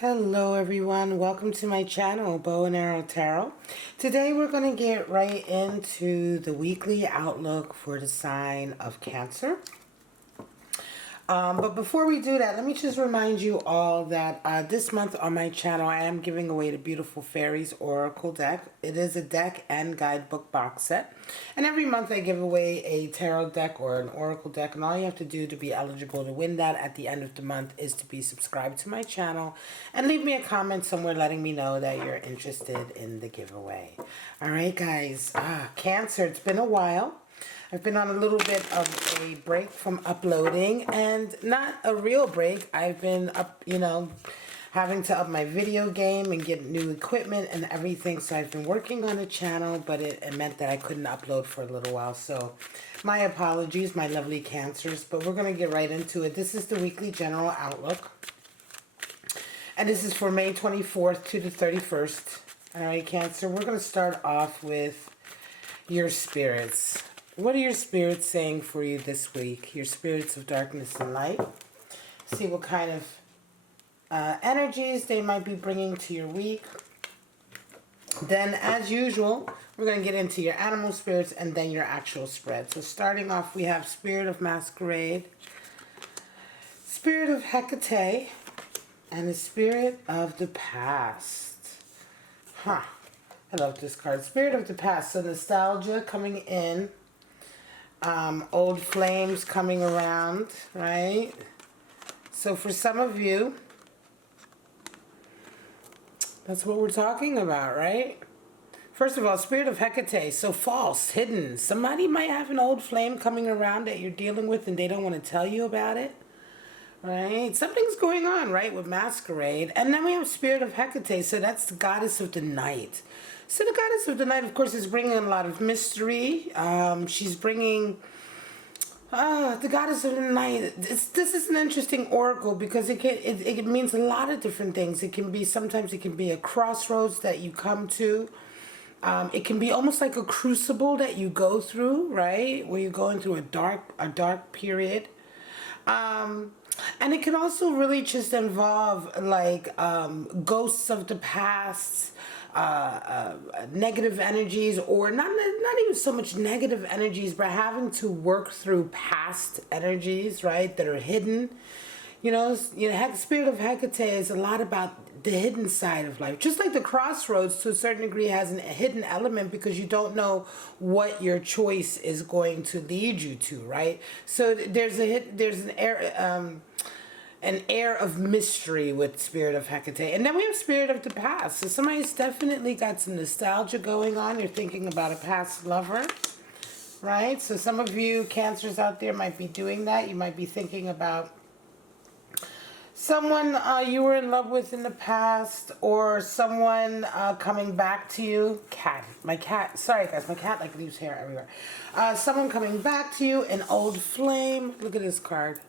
Hello everyone, welcome to my channel, Bow and Arrow Tarot. Today we're going to get right into the weekly outlook for the sign of Cancer. But before we do that, let me just remind you all that this month on my channel I am giving away the beautiful Fairies Oracle deck. It is a deck and guidebook box set. And every month I give away a tarot deck or an oracle deck. And all you have to do to be eligible to win that at the end of the month is to be subscribed to my channel. And leave me a comment somewhere letting me know that you're interested in the giveaway. Alright guys, Cancer, it's been a while. I've been on a little bit of a break from uploading, and not a real break. I've been having to up my video game and get new equipment and everything. So I've been working on the channel, but it meant that I couldn't upload for a little while. So my apologies, my lovely Cancers, but we're going to get right into it. This is the weekly general outlook. And this is for May 24th to the 31st. All right, Cancer, we're going to start off with your spirits. What are your spirits saying for you this week? Your spirits of darkness and light. See what kind of energies they might be bringing to your week. Then, as usual, we're going to get into your animal spirits and then your actual spread. So starting off, we have Spirit of Masquerade, Spirit of Hecate, and the Spirit of the Past. I love this card. Spirit of the Past. So nostalgia coming in. Old flames coming around, right? So for some of you, that's what we're talking about, right? First of all, Spirit of Hecate, so false, hidden. Somebody might have an old flame coming around that you're dealing with and they don't want to tell you about it, right? Something's going on, right, with Masquerade. And then we have Spirit of Hecate, so that's the goddess of the night. So the goddess of the night, of course, is bringing a lot of mystery. She's bringing the goddess of the night. This is an interesting oracle because it means a lot of different things. Sometimes it can be a crossroads that you come to. It can be almost like a crucible that you go through, right? Where you're going through a dark period. And it can also really just involve like ghosts of the past, negative energies, or not even so much negative energies, but having to work through past energies, right, that are hidden. Spirit of Hecate is a lot about the hidden side of life. Just like the crossroads, to a certain degree, has a hidden element because you don't know what your choice is going to lead you to, right? So there's an air of mystery with Spirit of Hecate. And then we have Spirit of the Past. So somebody's definitely got some nostalgia going on. You're thinking about a past lover, right? So some of you Cancers out there might be doing that. You might be thinking about someone you were in love with in the past, or someone coming back to you. Sorry guys, my cat like leaves hair everywhere. Someone coming back to you, an old flame. Look at this card.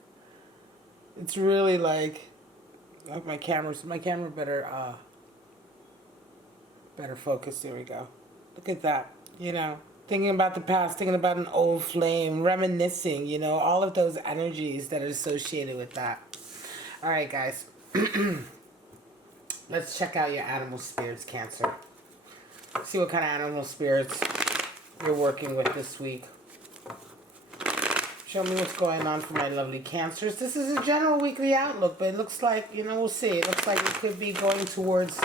It's really like my camera better focus. There we go. Look at that. Thinking about the past, thinking about an old flame, reminiscing, all of those energies that are associated with that. All right, guys. Let's check out your animal spirits, Cancer. See what kind of animal spirits you're working with this week. Show me what's going on for my lovely Cancers. This is a general weekly outlook, but it looks like, we'll see. It looks like it could be going towards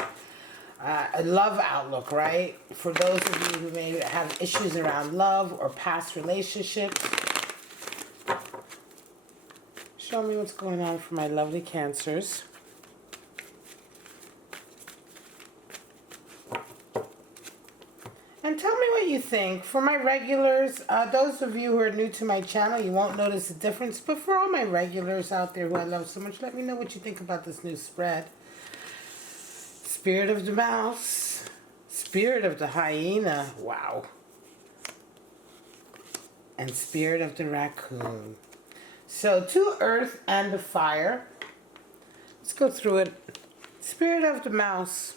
a love outlook, right? For those of you who may have issues around love or past relationships. Show me what's going on for my lovely Cancers. And tell me what you think. For my regulars, those of you who are new to my channel, you won't notice a difference. But for all my regulars out there who I love so much, let me know what you think about this new spread. Spirit of the Mouse. Spirit of the Hyena. Wow. And Spirit of the Raccoon. So, 2 Earth and the Fire. Let's go through it. Spirit of the Mouse.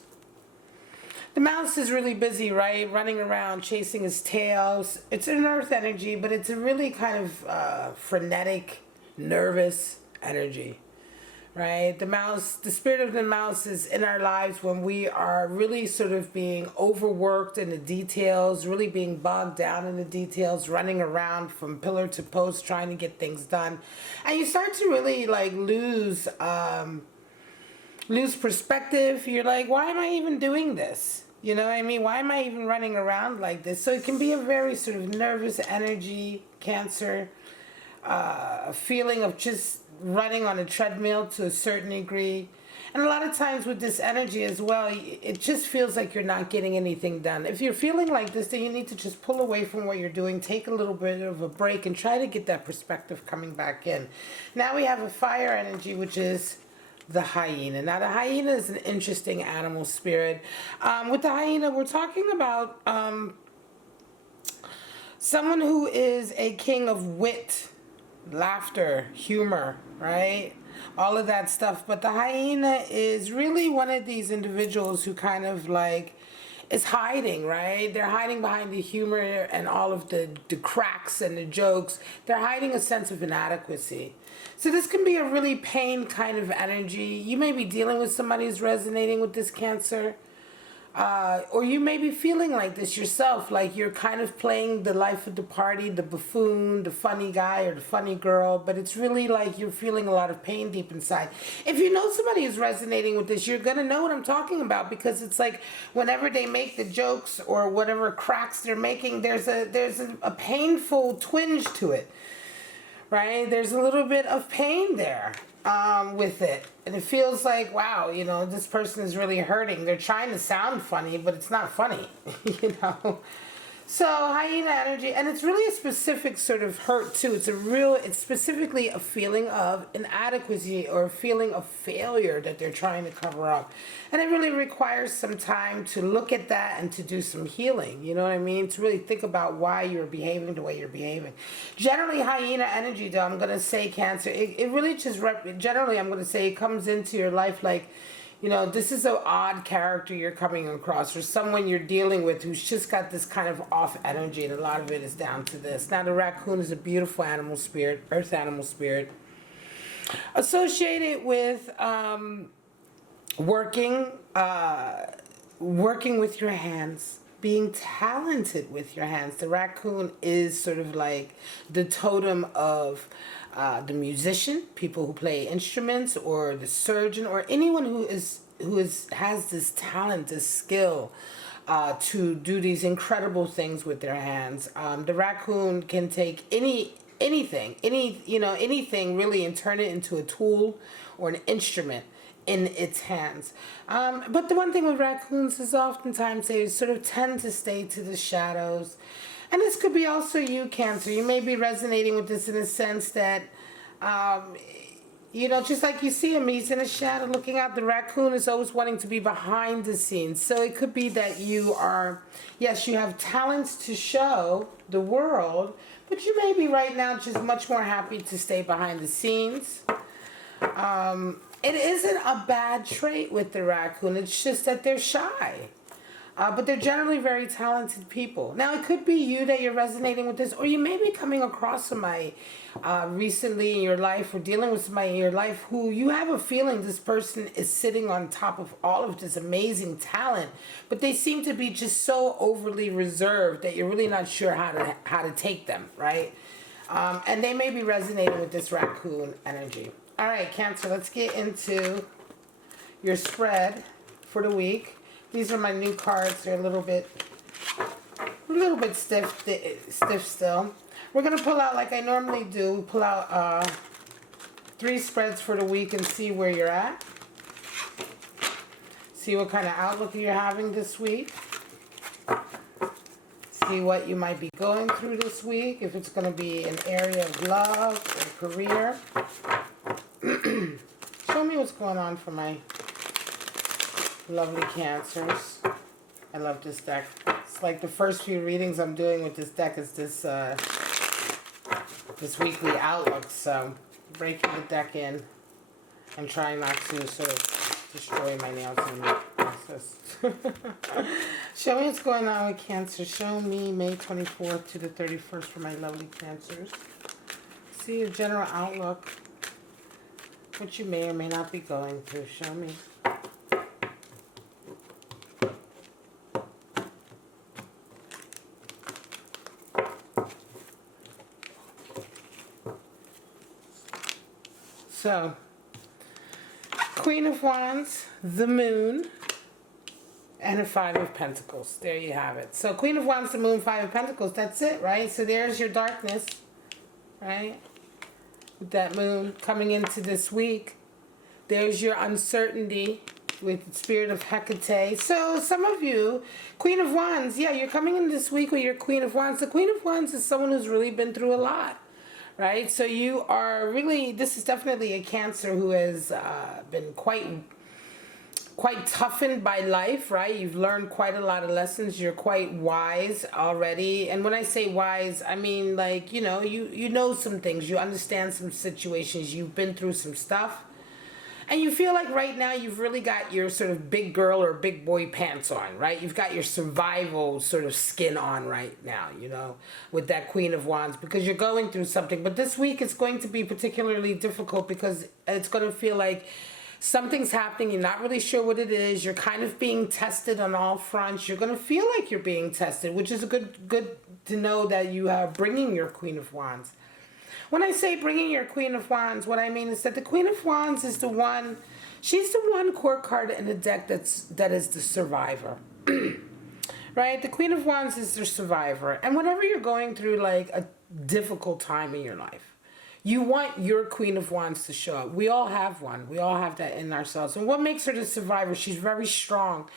The mouse is really busy, right? Running around, chasing his tail. It's an earth energy, but it's a really kind of frenetic, nervous energy, right? The mouse, the spirit of the mouse is in our lives when we are really sort of being overworked in the details, really being bogged down in the details, running around from pillar to post trying to get things done. And you start to really like lose perspective. You're like, why am I even doing this? You know what I mean? Why am I even running around like this? So it can be a very sort of nervous energy, Cancer, a feeling of just running on a treadmill to a certain degree. And a lot of times with this energy as well, it just feels like you're not getting anything done. If you're feeling like this, then you need to just pull away from what you're doing, take a little bit of a break, and try to get that perspective coming back in. Now we have a fire energy, which is the hyena. Now the hyena is an interesting animal spirit. With the hyena, we're talking about someone who is a king of wit, laughter, humor, right? All of that stuff. But the hyena is really one of these individuals who kind of like is hiding, right? They're hiding behind the humor and all of the cracks and the jokes. They're hiding a sense of inadequacy. So this can be a really pain kind of energy. You may be dealing with somebody who's resonating with this Cancer. Or you may be feeling like this yourself, like you're kind of playing the life of the party, the buffoon, the funny guy or the funny girl, but it's really like you're feeling a lot of pain deep inside. If you know somebody who's resonating with this, you're going to know what I'm talking about, because it's like whenever they make the jokes or whatever cracks they're making, there's a painful twinge to it, right? There's a little bit of pain there. With it, and it feels like, wow, you know, this person is really hurting. They're trying to sound funny, but it's not funny. You know. So hyena energy, and it's really a specific sort of hurt too. It's specifically a feeling of inadequacy or a feeling of failure that they're trying to cover up. And it really requires some time to look at that and to do some healing, you know what I mean? To really think about why you're behaving the way you're behaving. Generally, hyena energy, though, I'm going to say, Cancer, it really just, generally, I'm going to say it comes into your life like, you know, this is an odd character you're coming across, or someone you're dealing with who's just got this kind of off energy, and a lot of it is down to this. Now, the raccoon is a beautiful animal spirit, earth animal spirit, associated with working with your hands, being talented with your hands. The raccoon is sort of like the totem of the musician, people who play instruments, or the surgeon, or anyone who has this talent, this skill to do these incredible things with their hands. The raccoon can take anything really, and turn it into a tool or an instrument in its hands. But the one thing with raccoons is oftentimes they sort of tend to stay to the shadows. And this could be also you, Cancer. You may be resonating with this in the sense that, you know, just like you see him, he's in a shadow looking out. The raccoon is always wanting to be behind the scenes. So it could be that you are, yes, you have talents to show the world, but you may be right now just much more happy to stay behind the scenes. It isn't a bad trait with the raccoon. It's just that they're shy. But they're generally very talented people. Now, it could be you that you're resonating with this, or you may be coming across somebody recently in your life, or dealing with somebody in your life who you have a feeling this person is sitting on top of all of this amazing talent, but they seem to be just so overly reserved that you're really not sure how to take them, right? And they may be resonating with this raccoon energy. All right, Cancer, let's get into your spread for the week. These are my new cards. They're a little bit stiff still. We're going to pull out, like I normally do, pull out 3 spreads for the week and see where you're at. See what kind of outlook you're having this week. See what you might be going through this week, if it's going to be an area of love or career. Show me what's going on for my lovely Cancers. I love this deck. It's like the first few readings I'm doing with this deck is this weekly outlook. So breaking the deck in and trying not to sort of destroy my nails in the process. Show me what's going on with Cancer. Show me May 24th to the 31st for my lovely Cancers. See a general outlook. what you may or may not be going through. Show me. So, Queen of Wands, the Moon, and a Five of Pentacles. There you have it. So, Queen of Wands, the Moon, Five of Pentacles. That's it, right? So, there's your darkness, right? With that moon coming into this week. There's your uncertainty with the spirit of Hecate. So, some of you, Queen of Wands, yeah, you're coming in this week with your Queen of Wands. The Queen of Wands is someone who's really been through a lot. Right, so you are really, this is definitely a Cancer who has been quite toughened by life, right? You've learned quite a lot of lessons. You're quite wise already. And when I say wise, I mean like, you know some things. You understand some situations. You've been through some stuff. And you feel like right now you've really got your sort of big girl or big boy pants on, right? You've got your survival sort of skin on right now, with that Queen of Wands, because you're going through something. But this week it's going to be particularly difficult because it's going to feel like something's happening. You're not really sure what it is. You're kind of being tested on all fronts. You're going to feel like you're being tested, which is a good to know that you are bringing your Queen of Wands. When I say bringing your Queen of Wands, what I mean is that the Queen of Wands is the one, she's the one court card in the deck that is the survivor. Right? The Queen of Wands is the survivor. And whenever you're going through like a difficult time in your life, you want your Queen of Wands to show up. We all have one. We all have that in ourselves. And what makes her the survivor? She's very strong.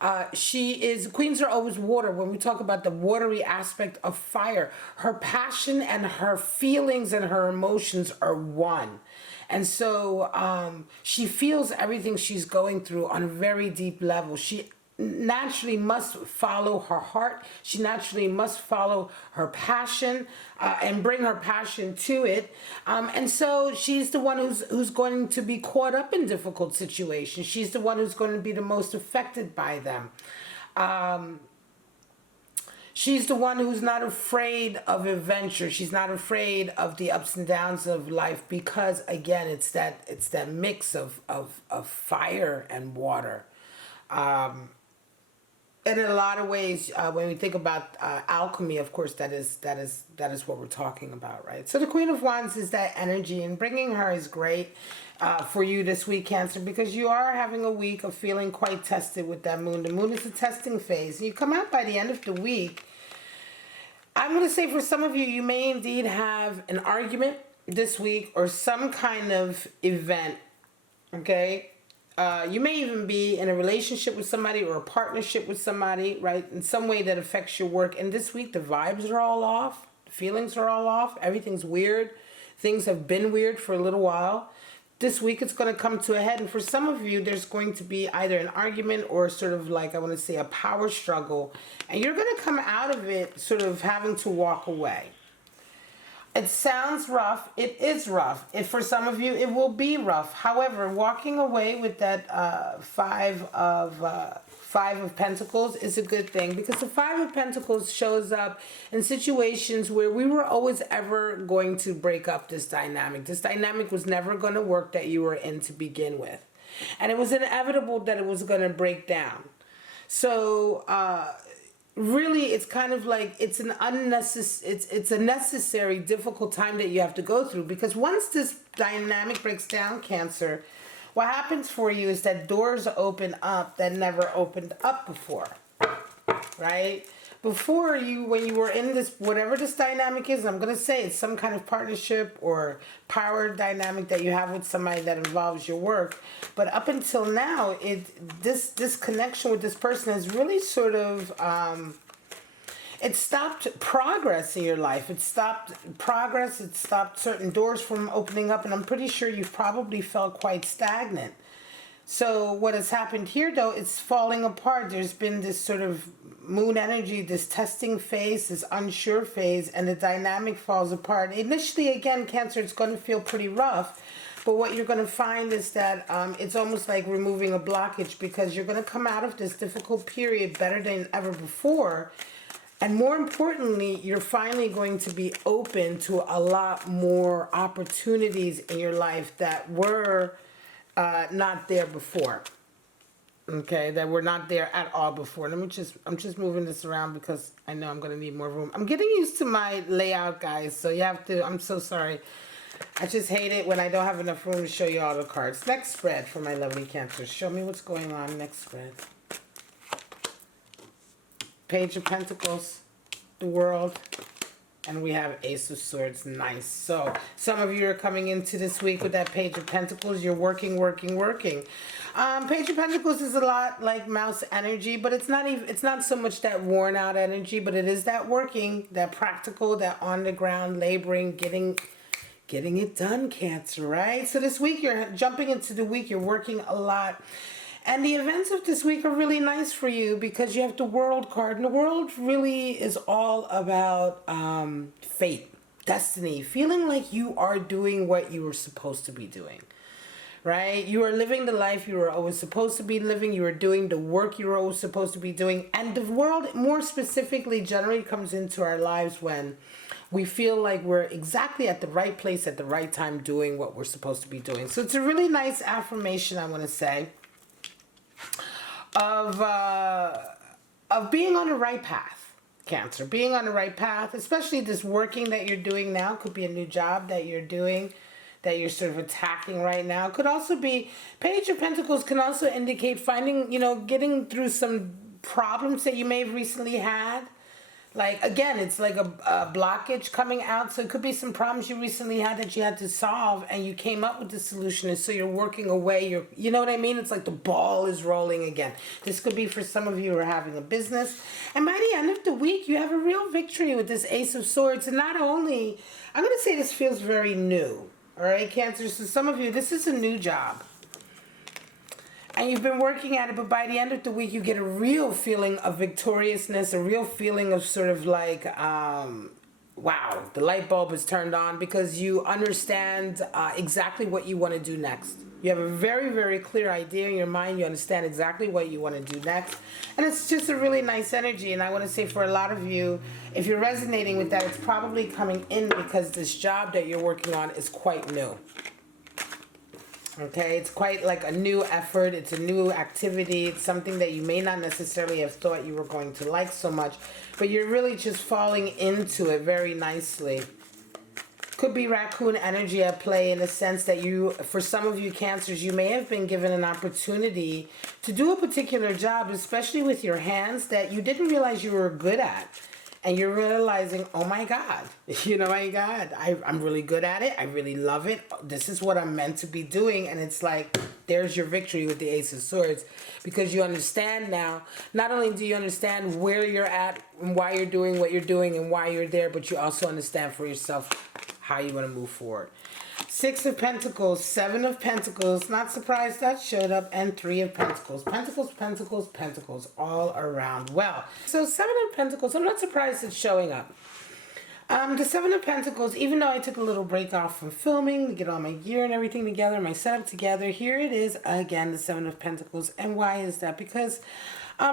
Queens are always water. When we talk about the watery aspect of fire, her passion and her feelings and her emotions are one. And so she feels everything she's going through on a very deep level. She naturally must follow her heart. She naturally must follow her passion and bring her passion to it. And so she's the one who's going to be caught up in difficult situations. She's the one who's going to be the most affected by them. She's the one who's not afraid of adventure. She's not afraid of the ups and downs of life because, again, it's that mix of fire and water. And in a lot of ways, when we think about alchemy, of course, that is what we're talking about, right? So the Queen of Wands is that energy, and bringing her is great for you this week, Cancer, because you are having a week of feeling quite tested with that moon. The moon is a testing phase, and you come out by the end of the week. I'm going to say for some of you, you may indeed have an argument this week or some kind of event, okay? You may even be in a relationship with somebody or a partnership with somebody, right? In some way that affects your work. And this week, the vibes are all off. The feelings are all off. Everything's weird. Things have been weird for a little while. This week, it's going to come to a head. And for some of you, there's going to be either an argument or sort of like, I want to say, a power struggle. And you're going to come out of it sort of having to walk away. It sounds rough. It is rough. If for some of you, it will be rough. However, walking away with that Five of Pentacles is a good thing, because the Five of Pentacles shows up in situations where we were always ever going to break up this dynamic. This dynamic was never going to work that you were in to begin with. And it was inevitable that it was going to break down. So, really, it's kind of like it's a necessary difficult time that you have to go through, because once this dynamic breaks down, Cancer, what happens for you is that doors open up that never opened up before, right? Before when you were in this, whatever this dynamic is, I'm going to say it's some kind of partnership or power dynamic that you have with somebody that involves your work. But up until now, this connection with this person has really sort of, it stopped progress in your life. It stopped progress. It stopped certain doors from opening up. And I'm pretty sure you've probably felt quite stagnant. So what has happened here, though, it's falling apart. There's been this sort of moon energy, this testing phase, this unsure phase, and the dynamic falls apart. Initially, again, Cancer, it's going to feel pretty rough. But what you're going to find is that it's almost like removing a blockage, because you're going to come out of this difficult period better than ever before. And more importantly, you're finally going to be open to a lot more opportunities in your life that were not there before. Okay, that were not there at all before. I'm just moving this around because I know I'm going to need more room. I'm getting used to my layout, guys, so you have to, I'm so sorry. I just hate it when I don't have enough room to show you all the cards. Next spread for my lovely Cancers. Show me what's going on. Next spread. Page of Pentacles, the World, and we have Ace of Swords. Nice. So some of you are coming into this week with that Page of Pentacles. You're working. Page of Pentacles is a lot like Mouse energy, but it's not so much that worn out energy, but it is that working, that practical, that on the ground laboring, getting it done, Cancer, right? So this week you're jumping into the week, you're working a lot. And the events of this week are really nice for you because you have the World card. And the World really is all about fate, destiny, feeling like you are doing what you were supposed to be doing. Right? You are living the life you were always supposed to be living. You are doing the work you were always supposed to be doing. And the World, more specifically, generally comes into our lives when we feel like we're exactly at the right place at the right time doing what we're supposed to be doing. So it's a really nice affirmation, I want to say, of being on the right path, Cancer. Being on the right path, especially this working that you're doing now. Could be a new job that you're doing, that you're sort of attacking right now. Could also be, Page of Pentacles can also indicate finding, getting through some problems that you may have recently had. Like, again, it's like a blockage coming out. So it could be some problems you recently had that you had to solve and you came up with the solution. And so you're working away. You know what I mean? It's like the ball is rolling again. This could be for some of you who are having a business. And by the end of the week, you have a real victory with this Ace of Swords. And not only, I'm going to say this feels very new. All right, Cancer. So some of you, this is a new job. And you've been working at it, but by the end of the week, you get a real feeling of victoriousness, a real feeling of sort of like, wow, the light bulb is turned on because you understand exactly what you want to do next. You have a very, very clear idea in your mind. You understand exactly what you want to do next. And it's just a really nice energy. And I want to say for a lot of you, if you're resonating with that, it's probably coming in because this job that you're working on is quite new. Okay, it's quite like a new effort. It's a new activity. It's something that you may not necessarily have thought you were going to like so much, but you're really just falling into it very nicely. Could be raccoon energy at play in the sense that for some of you Cancers, you may have been given an opportunity to do a particular job, especially with your hands, that you didn't realize you were good at. And you're realizing, oh my God, my God, I'm really good at it. I really love it. This is what I'm meant to be doing. And it's like, there's your victory with the Ace of Swords. Because you understand now, not only do you understand where you're at and why you're doing what you're doing and why you're there, but you also understand for yourself how you want to move forward. Six of Pentacles, Seven of Pentacles, not surprised that showed up, and Three of Pentacles. Pentacles, Pentacles, Pentacles, all around. Well, so Seven of Pentacles, I'm not surprised it's showing up. The Seven of Pentacles, even though I took a little break off from filming to get all my gear and everything together, my setup together, here it is again, the Seven of Pentacles. And why is that? Because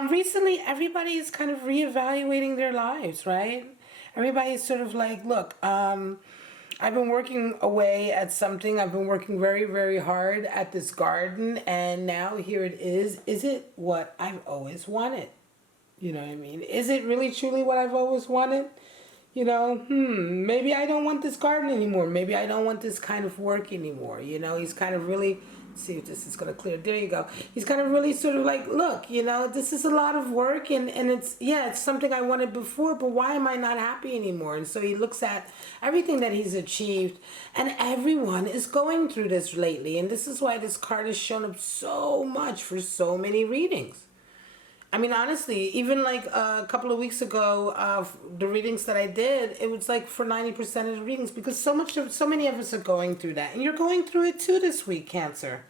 recently everybody is kind of reevaluating their lives, right? Everybody's sort of like, look, I've been working away at something. I've been working very, very hard at this garden. And now here it is. Is it what I've always wanted? You know what I mean? Is it really truly what I've always wanted? Maybe I don't want this garden anymore. Maybe I don't want this kind of work anymore. He's kind of really, see if this is going to clear. There you go. He's kind of really sort of like, look, this is a lot of work and it's something I wanted before, but why am I not happy anymore? And so he looks at everything that he's achieved, and everyone is going through this lately. And this is why this card has shown up so much for so many readings. I mean, honestly, even like a couple of weeks ago, the readings that I did, it was like for 90% of the readings, because so many of us are going through that. And you're going through it too this week, Cancer.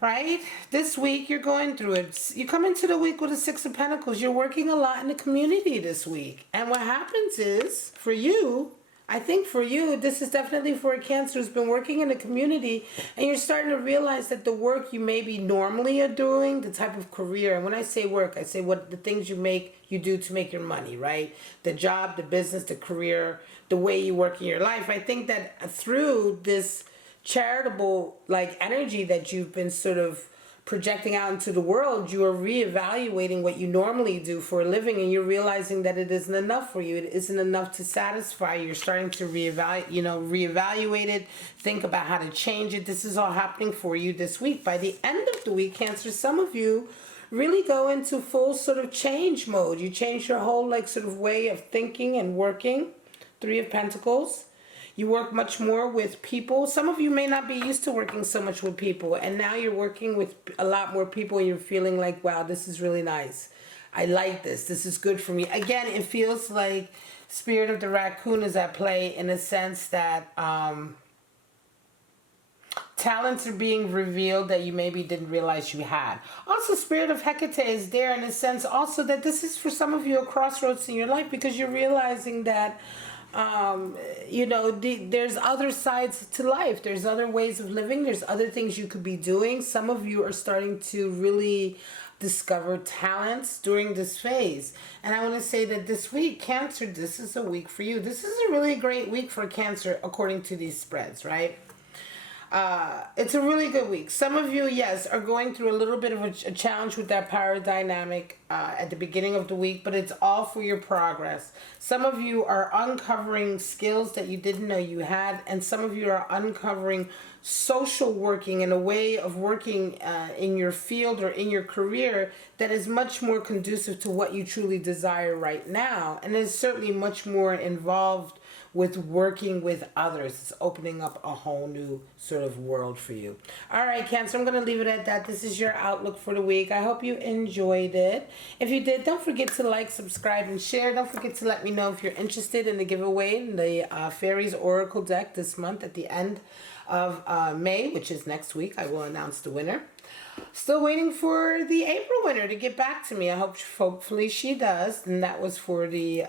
Right? This week, you're going through it. You come into the week with a Six of Pentacles. You're working a lot in the community this week. And what happens is, for you, I think for you, this is definitely for a Cancer who's been working in a community, and you're starting to realize that the work you maybe normally are doing, the type of career, and when I say work, I say what the things you do to make your money, right? The job, the business, the career, the way you work in your life. I think that through this charitable like energy that you've been sort of projecting out into the world, you are reevaluating what you normally do for a living, and you're realizing that it isn't enough for you. It isn't enough to satisfy you. You're starting to reevaluate it, think about how to change it. This is all happening for you this week. By the end of the week, Cancer, some of you really go into full sort of change mode. You change your whole like sort of way of thinking and working. Three of Pentacles. You work much more with people. Some of you may not be used to working so much with people, and now you're working with a lot more people, and you're feeling like, wow, this is really nice. I like this. This is good for me. Again, it feels like Spirit of the Raccoon is at play in a sense that talents are being revealed that you maybe didn't realize you had. Also, Spirit of Hecate is there in a sense also that this is for some of you a crossroads in your life, because you're realizing that there's other sides to life. There's other ways of living. There's other things you could be doing. Some of you are starting to really discover talents during this phase. And I want to say that this week, Cancer, this is a week for you. This is a really great week for Cancer according to these spreads, right? It's a really good week. Some of you, yes, are going through a little bit of a challenge with that power dynamic at the beginning of the week, but it's all for your progress. Some of you are uncovering skills that you didn't know you had, and some of you are uncovering social working and a way of working in your field or in your career that is much more conducive to what you truly desire right now, and is certainly much more involved with working with others. It's opening up a whole new sort of world for you. All right, Cancer, I'm going to leave it at that. This is your outlook for the week. I hope you enjoyed it. If you did, don't forget to like, subscribe, and share. Don't forget to let me know if you're interested in the giveaway in the Fairies Oracle deck this month at the end of May, which is next week. I will announce the winner. Still waiting for the April winner to get back to me. Hopefully she does. And that was for the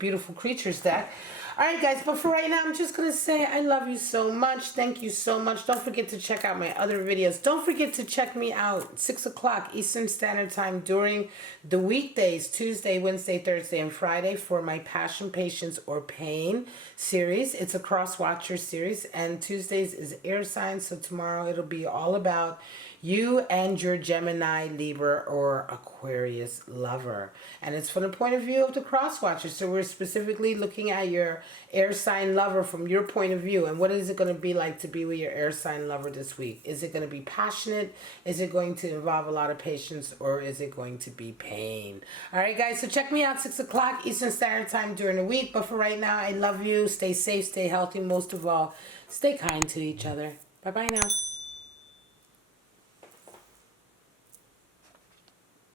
Beautiful Creatures deck. Alright guys, but for right now, I'm just going to say I love you so much. Thank you so much. Don't forget to check out my other videos. Don't forget to check me out 6 o'clock Eastern Standard Time during the weekdays, Tuesday, Wednesday, Thursday, and Friday for my Passion, Patience, or Pain series. It's a cross-watcher series, and Tuesdays is air signs, so tomorrow it'll be all about you and your Gemini, Libra, or Aquarius lover. And it's from the point of view of the cross-watcher. So we're specifically looking at your air sign lover from your point of view. And what is it going to be like to be with your air sign lover this week? Is it going to be passionate? Is it going to involve a lot of patience? Or is it going to be pain? All right, guys. So check me out 6 o'clock Eastern Standard Time during the week. But for right now, I love you. Stay safe, stay healthy. Most of all, stay kind to each other. Bye-bye now.